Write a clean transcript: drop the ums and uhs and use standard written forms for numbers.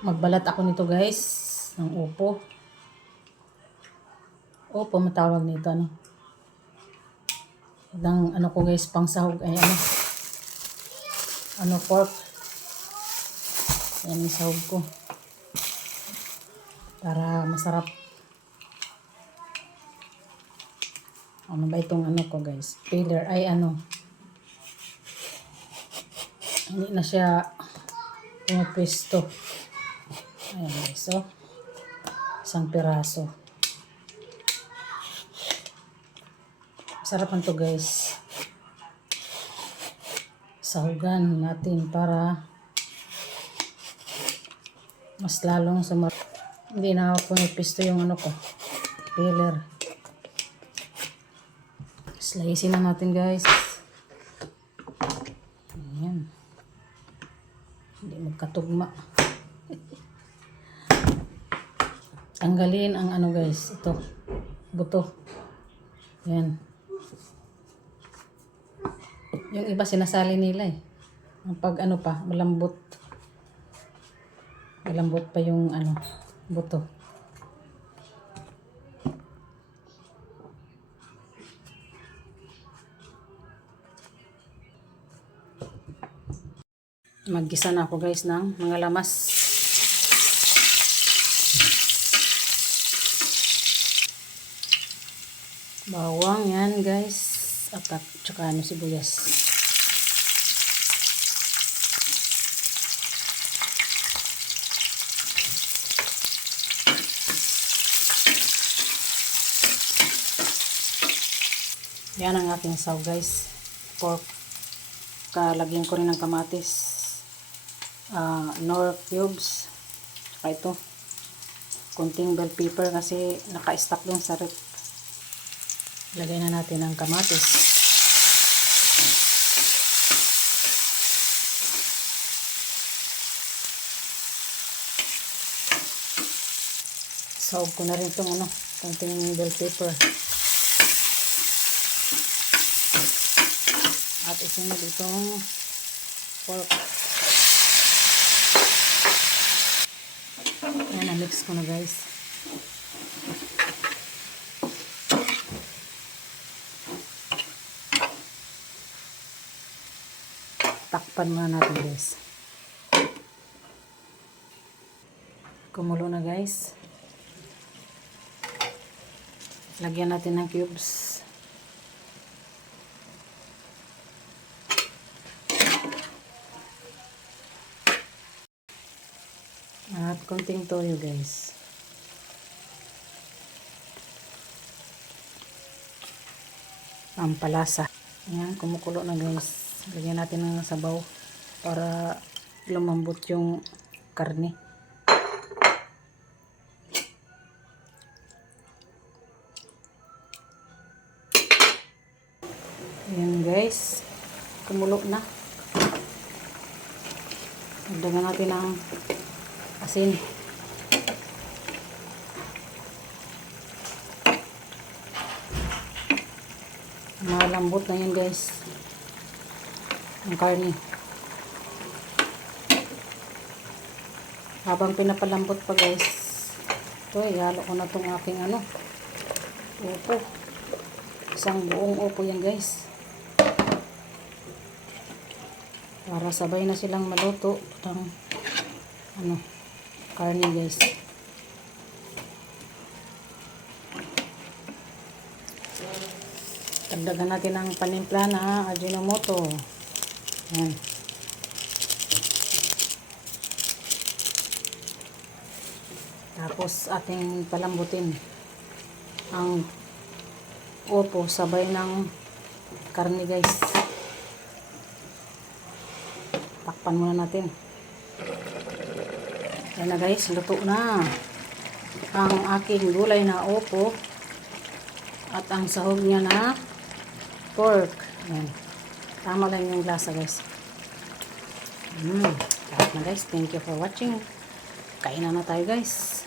Magbalat ako nito guys ng upo. Upo matawag nito ano. Ang ano ko guys pang sahog ay pork. Yan yung sahog ko. Para masarap. Ano ba itong ano ko guys? Filler ay hindi na siya pumapwesto. Ayan guys, so isang piraso. Sarapan to guys. Sahugan natin para mas lalong hindi na pumapwesto yung ano ko. Filler. Slicein na natin guys. Ayan. Hindi magkatugma. Tanggalin ang ano guys, ito, buto. Yan. Yung iba sinasali nila eh. Ang pag pa, malambot. Malambot pa yung buto. Maggisa na ako guys ng mga lamas. Bawang yan guys. At tsaka sibuyas. Yan ang aking saw guys. Pork. Kalagyan ko rin ng kamatis. Nor cubes. Tsaka ito. Kunting bell pepper kasi naka-stack dun sa rep. Lagay na natin ang kamatis. Sahog ko na rin itong kunting bell pepper. At isunod itong pork. Yan, na-mix ko na guys. Takpan muna natin guys. Kumulo na guys. Lagyan natin ng cubes. At konting toyo guys. Pampalasa. Ayan, kumukulo na guys. Lagyan natin ng sabaw para lumambot yung karne. Ayan guys. Kumulo na. Dagdagan natin ng asin. Malambot na yan guys. Ang karne. Habang pinapalambot pa guys, ito ihalo ko na itong aking upo. Isang buong upo yan guys. Para sabay na silang maluto ng karne guys. Dagdagan natin ang panimpla na Ajinomoto. Ayan. Tapos ating palambutin ang upo sabay ng karne guys. Takpan muna natin. Ayan na guys, luto na ang aking gulay na upo at ang sahog niya na pork. Ayan. Tama lang yung lasa guys. Lahat na guys. Thank you for watching. Kainan na tayo guys.